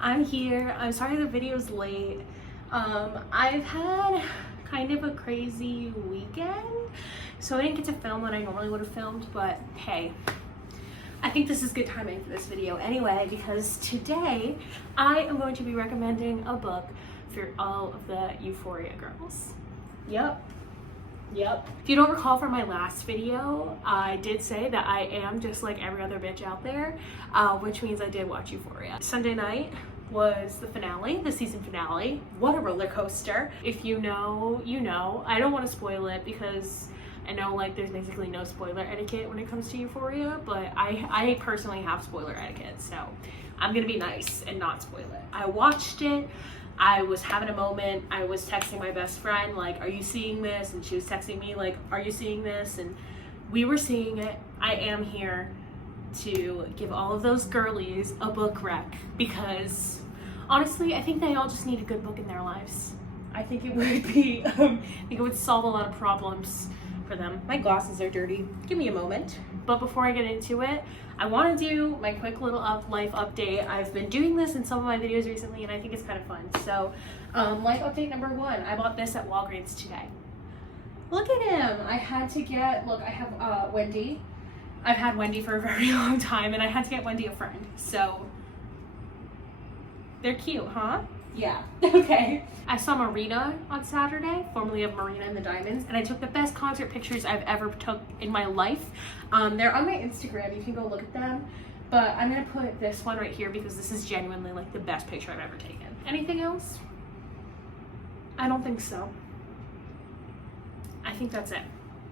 I'm here. I'm sorry the video's late. I've had kind of a crazy weekend, so I didn't get to film what I normally would have filmed, but hey, I think this is good timing for this video anyway, because today I am going to be recommending a book for all of the Euphoria girls. Yep. If you don't recall from my last video, I did say that I am just like every other bitch out there, which means I did watch Euphoria. Sunday night was the finale, the season finale. What a roller coaster. If you know, you know. I don't want to spoil it because I know like there's basically no spoiler etiquette when it comes to Euphoria, but I personally have spoiler etiquette, so I'm gonna be nice and not spoil it. I watched it. I was having a moment. I was texting my best friend like, are you seeing this? And she was texting me like, are you seeing this? And we were seeing it. I am here to give all of those girlies a book rec because honestly, I think they all just need a good book in their lives. I think it would be, I think it would solve a lot of problems for them. My glasses are dirty. Give me a moment. But before I get into it, I want to do my quick little life update. I've been doing this in some of my videos recently and I think it's kind of fun. So life update number one, I bought this at Walgreens today. Look at him. I had to get, look, I have Wendy. I've had Wendy for a very long time and I had to get Wendy a friend. So they're cute, huh? Yeah, okay. I saw Marina on Saturday, formerly of Marina and the Diamonds, and I took the best concert pictures I've ever took in my life. They're on my Instagram, you can go look at them, but I'm gonna put this one right here because this is genuinely like the best picture I've ever taken. Anything else? I don't think so. I think that's it.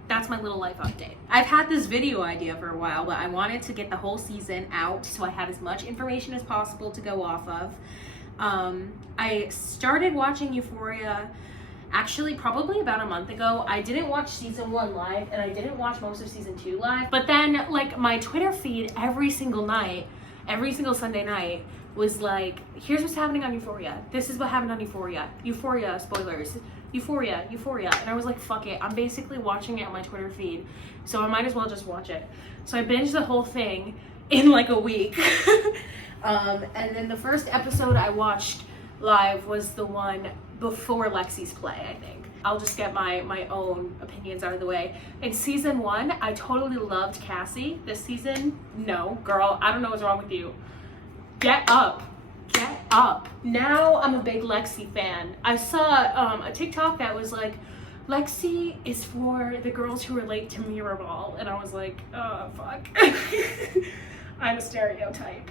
That's my little life update. I've had this video idea for a while, but I wanted to get the whole season out so I had as much information as possible to go off of. I started watching Euphoria actually probably about a month ago. I didn't watch season 1 live and I didn't watch most of season 2 live, but then like my Twitter feed every single night, every single Sunday night was like, here's what's happening on Euphoria. This is what happened on Euphoria. Euphoria spoilers. Euphoria. And I was like, fuck it. I'm basically watching it on my Twitter feed, so I might as well just watch it. So I binged the whole thing in like a week. And then the first episode I watched live was the one before Lexi's play, I think. I'll just get my own opinions out of the way. In season 1, I totally loved Cassie. This season, no. Girl, I don't know what's wrong with you. Get up. Get up. Now I'm a big Lexi fan. I saw a TikTok that was like, Lexi is for the girls who relate to Mirrorball. And I was like, oh, fuck. I'm a stereotype.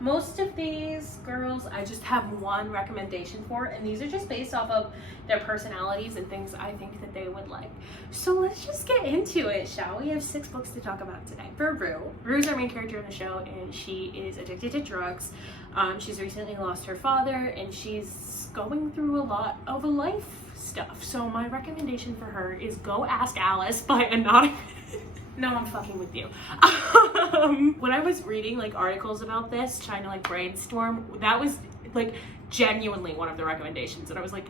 Most of these girls I just have one recommendation for, and these are just based off of their personalities and things I think that they would like. So let's just get into it, shall we? I have 6 books to talk about today. For Rue. Rue's our main character in the show and she is addicted to drugs. She's recently lost her father and she's going through a lot of life stuff. So my recommendation for her is Go Ask Alice by Anonymous. No, I'm fucking with you. When I was reading like articles about this, trying to like brainstorm, that was like genuinely one of the recommendations. And I was like,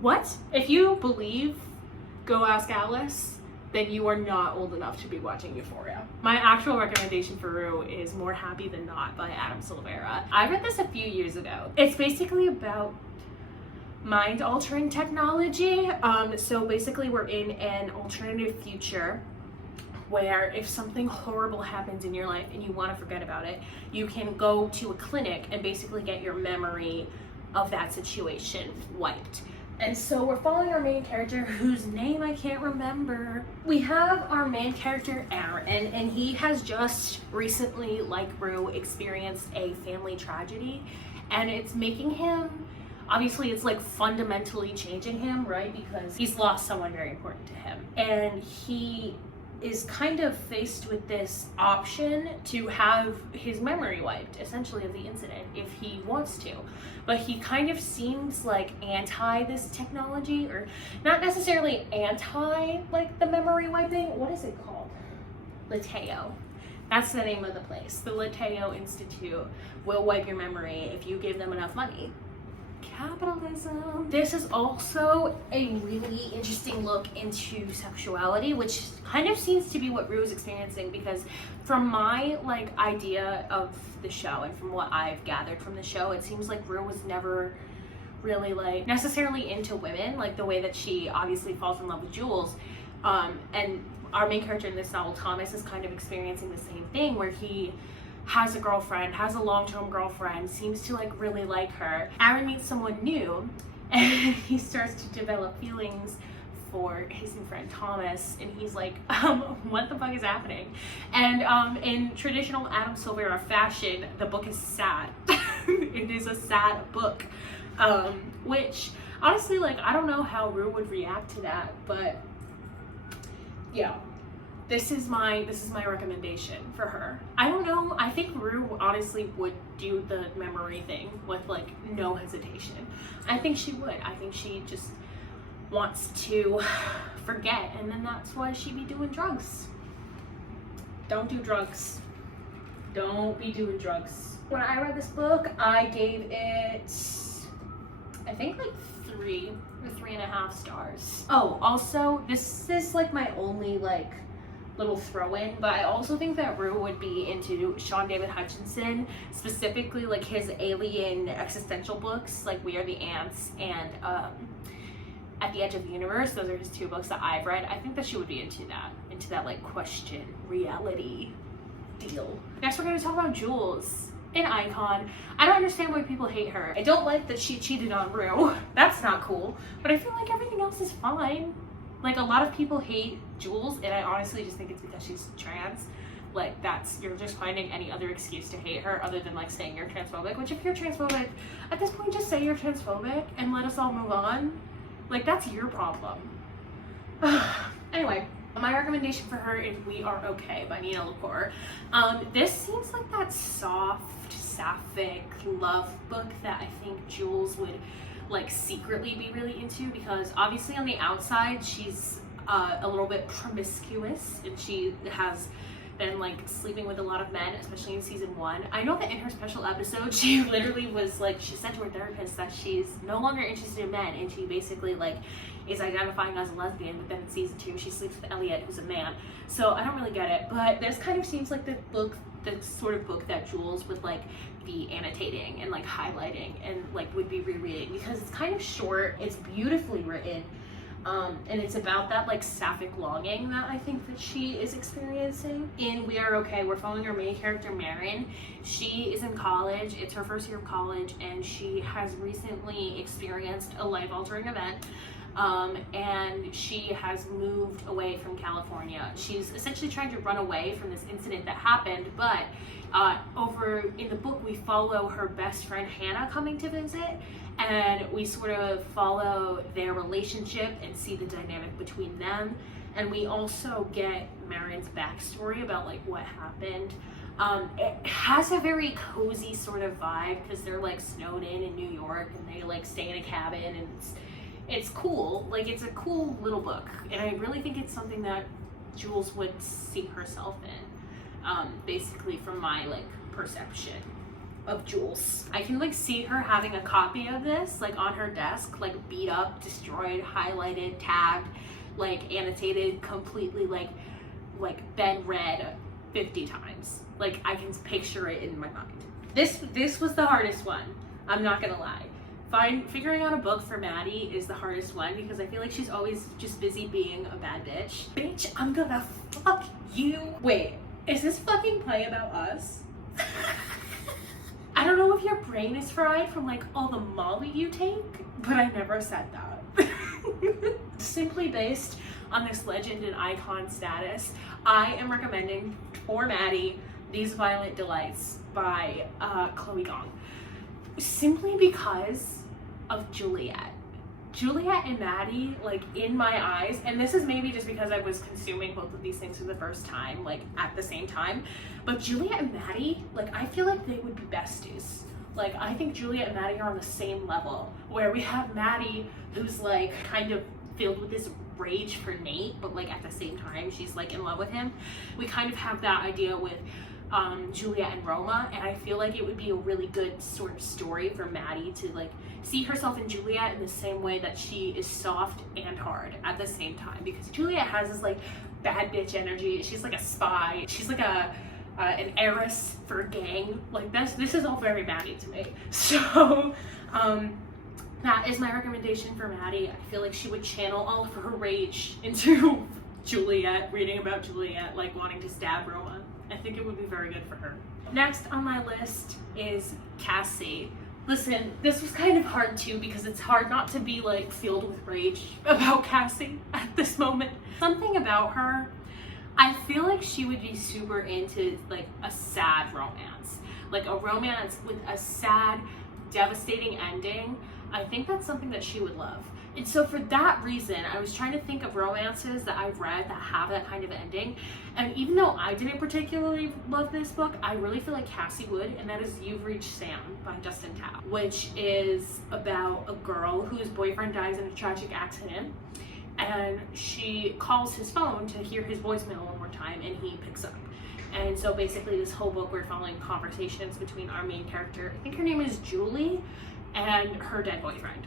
what? If you believe Go Ask Alice, then you are not old enough to be watching Euphoria. My actual recommendation for Rue is More Happy Than Not by Adam Silvera. I read this a few years ago. It's basically about mind-altering technology. So basically we're in an alternative future where if something horrible happens in your life and you want to forget about it, you can go to a clinic and basically get your memory of that situation wiped. And so we're following our main character, whose name I can't remember. We have our main character, Aaron, and he has just recently, like Rue, experienced a family tragedy, and it's making him, obviously it's like fundamentally changing him, right? Because he's lost someone very important to him. And he is kind of faced with this option to have his memory wiped, essentially, of the incident if he wants to. But he kind of seems like anti this technology, or not necessarily anti like the memory wiping. What is it called? Lateo. That's the name of the place. The Lateo Institute will wipe your memory if you give them enough money. capitalism. This is also a really interesting look into sexuality, which kind of seems to be what Rue is experiencing, because from my like idea of the show and from what I've gathered from the show, it seems like Rue was never really like necessarily into women like the way that she obviously falls in love with Jules. And our main character in this novel, Thomas, is kind of experiencing the same thing, where he has a girlfriend, has a long-term girlfriend, seems to like really like her. Aaron meets someone new and he starts to develop feelings for his new friend Thomas, and he's like, what the fuck is happening? And in traditional Adam Silvera fashion, the book is sad. It is a sad book, which honestly, like, I don't know how Rue would react to that, but yeah, this is my recommendation for her. I don't know, I think Rue honestly would do the memory thing with like no hesitation. I think she would. I think she just wants to forget, and then that's why she'd be doing drugs. Don't do drugs. Don't be doing drugs. When I read this book, I gave it, I think like 3 or 3.5 stars. Oh, also, this is like my only like little throw-in, but I also think that Rue would be into Sean David Hutchinson, specifically like his alien existential books, like We Are the Ants and At the Edge of the Universe. Those are his 2 books that I've read. I think that she would be into that like question, reality deal. Next, we're going to talk about Jules, an icon. I don't understand why people hate her. I don't like that she cheated on Rue. That's not cool. But I feel like everything else is fine. Like, a lot of people hate Jules, and I honestly just think it's because she's trans. Like, you're just finding any other excuse to hate her other than like saying you're transphobic, which if you're transphobic, at this point just say you're transphobic and let us all move on. Like, that's your problem. Anyway, my recommendation for her is We Are Okay by Nina LaCour. This seems like that soft, sapphic love book that I think Jules would like secretly be really into, because obviously on the outside she's a little bit promiscuous and she has been like sleeping with a lot of men, especially in season 1. I know that in her special episode she literally was like, she said to her therapist that she's no longer interested in men, and she basically like is identifying as a lesbian, but then in season 2 she sleeps with Elliot, who's a man. So I don't really get it, but this kind of seems like the sort of book that Jules would like be annotating and like highlighting and like would be rereading, because it's kind of short, it's beautifully written, and it's about that like sapphic longing that I think that she is experiencing. In We Are Okay, we're following our main character, Marin. She is in college, it's her first year of college, and she has recently experienced a life-altering event. And she has moved away from California. She's essentially trying to run away from this incident that happened, but over in the book we follow her best friend Hannah coming to visit, and we sort of follow their relationship and see the dynamic between them, and we also get Marin's backstory about like what happened. It has a very cozy sort of vibe because they're like snowed in New York, and they like stay in a cabin, and it's cool. Like, it's a cool little book, and I really think it's something that Jules would see herself in, basically from my like perception of Jules. I can like see her having a copy of this like on her desk, like beat up, destroyed, highlighted, tagged, like annotated, completely like been read 50 times. Like, I can picture it in my mind. This was the hardest one, I'm not gonna lie. Figuring out a book for Maddie is the hardest one, because I feel like she's always just busy being a bad bitch. Bitch, I'm gonna fuck you. Wait, is this fucking play about us? I don't know if your brain is fried from like all the Molly you take, but I never said that. Simply based on this legend and icon status, I am recommending for Maddie These Violent Delights by Chloe Gong. Simply because of Juliet and Maddie, like, in my eyes, and this is maybe just because I was consuming both of these things for the first time, like at the same time, but Juliet and Maddie, like, I feel like they would be besties. Like, I think Juliet and Maddie are on the same level, where we have Maddie who's like kind of filled with this rage for Nate, but like at the same time she's like in love with him. We kind of have that idea with Juliet and Roma, and I feel like it would be a really good sort of story for Maddie to like see herself in Juliet in the same way that she is soft and hard at the same time, because Juliet has this like bad bitch energy. She's like a spy. She's like an heiress for a gang. Like this is all very Maddie to me. So that is my recommendation for Maddie. I feel like she would channel all of her rage into Juliet, reading about Juliet, like wanting to stab Roma. I think it would be very good for her. Next on my list is Cassie. Listen, this was kind of hard too, because it's hard not to be like filled with rage about Cassie at this moment. Something about her, I feel like she would be super into like a sad romance. Like a romance with a sad, devastating ending. I think that's something that she would love. And so for that reason, I was trying to think of romances that I've read that have that kind of ending. And even though I didn't particularly love this book, I really feel like Cassie would, and that is You've Reached Sam by Justin Tao, which is about a girl whose boyfriend dies in a tragic accident. And she calls his phone to hear his voicemail one more time, and he picks up. And so basically this whole book, we're following conversations between our main character, I think her name is Julie, and her dead boyfriend.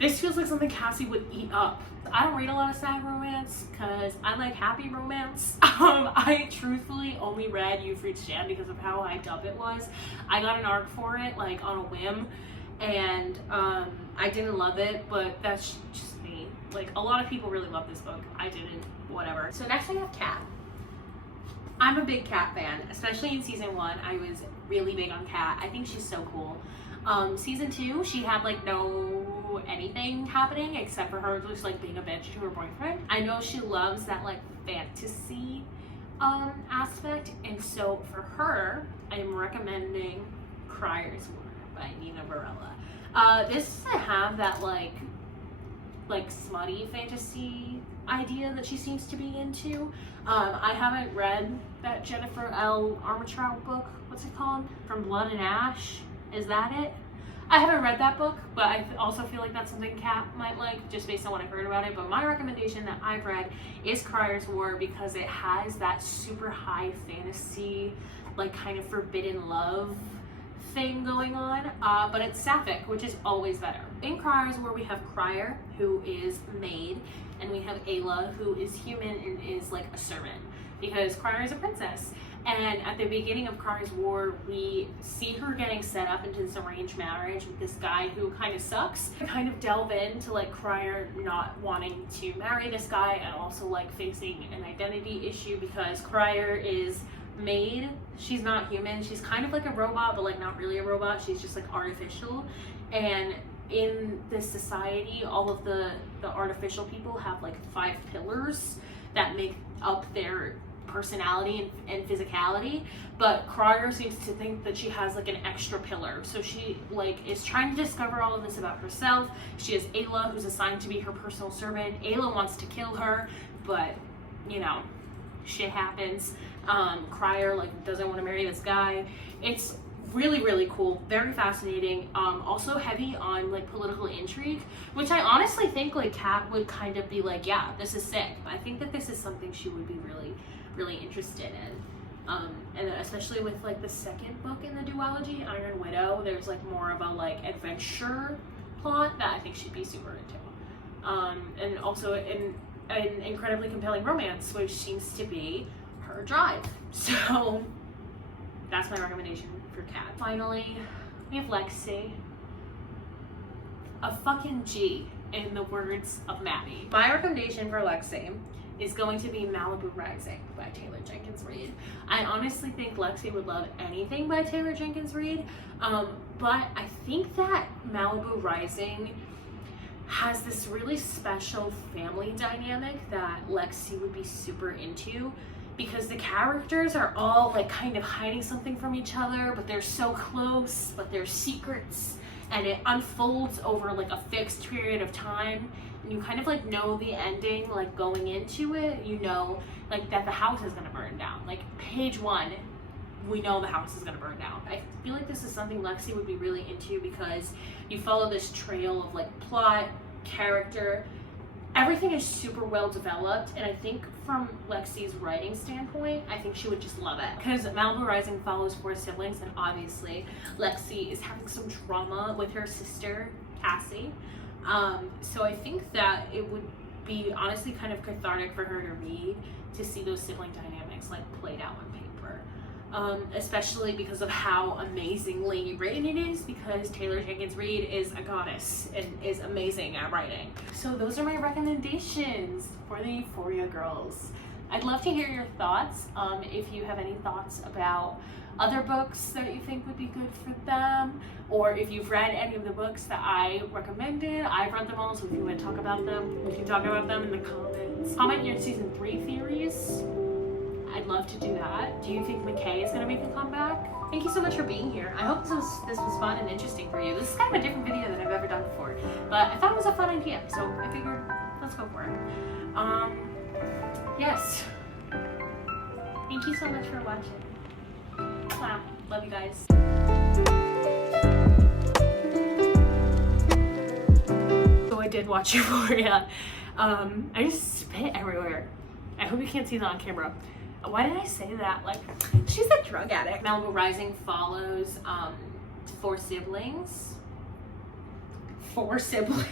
This feels like something Cassie would eat up. I don't read a lot of sad romance because I like happy romance. I truthfully only read You've Reached Sam because of how hyped up it was. I got an arc for it like on a whim, and I didn't love it, but that's just me. Like a lot of people really love this book. I didn't, whatever. So next I have Kat. I'm a big Kat fan, especially in season 1. I was really big on Kat. I think she's so cool. Season 2, she had like no anything happening except for her just like being a bitch to her boyfriend. I know she loves that like fantasy aspect, and so for her, I'm recommending Crier's War by Nina Varela. This doesn't have that like smutty fantasy idea that she seems to be into. I haven't read that Jennifer L. Armentrout book. What's it called? From Blood and Ash. Is that it? I haven't read that book, but I also feel like that's something Kat might like, just based on what I've heard about it. But my recommendation that I've read is Crier's War, because it has that super high fantasy, like kind of forbidden love thing going on, but it's sapphic, which is always better. In Crier's War, we have Crier, who is maid, and we have Ayla, who is human and is like a servant, because Crier is a princess. And at the beginning of Crier's War, we see her getting set up into this arranged marriage with this guy who kind of sucks. We kind of delve into like Crier not wanting to marry this guy, and also like facing an identity issue because Crier is maid. She's not human. She's kind of like a robot, but like not really a robot. She's just like artificial. And in this society, all of the artificial people have like 5 pillars that make up their personality and physicality, but Crier seems to think that she has like an extra pillar. So she like is trying to discover all of this about herself. She has Ayla, who's assigned to be her personal servant. Ayla wants to kill her, but you know, shit happens. Crier like doesn't want to marry this guy. It's really, really cool, very fascinating. Also heavy on like political intrigue, which I honestly think like Kat would kind of be like, yeah, this is sick. I think that this is something she would be really, really interested in. And especially with like the second book in the duology, Iron Widow, there's like more of a like adventure plot that I think she'd be super into. And also an incredibly compelling romance, which seems to be her drive. So that's my recommendation for Kat. Finally, we have Lexi. A fucking G, in the words of Maddie. My recommendation for Lexi is going to be Malibu Rising by Taylor Jenkins Reid. I honestly think Lexi would love anything by Taylor Jenkins Reid, but I think that Malibu Rising has this really special family dynamic that Lexi would be super into, because the characters are all like kind of hiding something from each other, but they're so close, but they're secrets, and it unfolds over like a fixed period of time. And you kind of like know the ending, like going into it, you know, like that the house is gonna burn down. Like page 1, we know the house is gonna burn down. I feel like this is something Lexi would be really into, because you follow this trail of like plot, character, everything is super well developed, and I think from Lexi's writing standpoint, I think she would just love it. Because Malibu Rising follows 4 siblings, and obviously Lexi is having some trauma with her sister, Cassie. So I think that it would be honestly kind of cathartic for her to read, to see those sibling dynamics like played out on paper. Especially because of how amazingly written it is, because Taylor Jenkins Reid is a goddess and is amazing at writing. So those are my recommendations for the Euphoria girls. I'd love to hear your thoughts. If you have any thoughts about other books that you think would be good for them, or if you've read any of the books that I recommended. I've read them all, so if you want to talk about them, we can talk about them in the comments. Comment your season 3 theories. I'd love to do that. Do you think McKay is going to make a comeback? Thank you so much for being here. I hope this was fun and interesting for you. This is kind of a different video than I've ever done before, but I thought it was a fun idea, so I figured let's go for it. Yes. Thank you so much for watching. Wow. Love you guys. So I did watch Euphoria. I just spit everywhere. I hope you can't see that on camera. Why did I say that? Like, she's a drug addict. Malibu Rising follows 4 siblings. 4 siblings.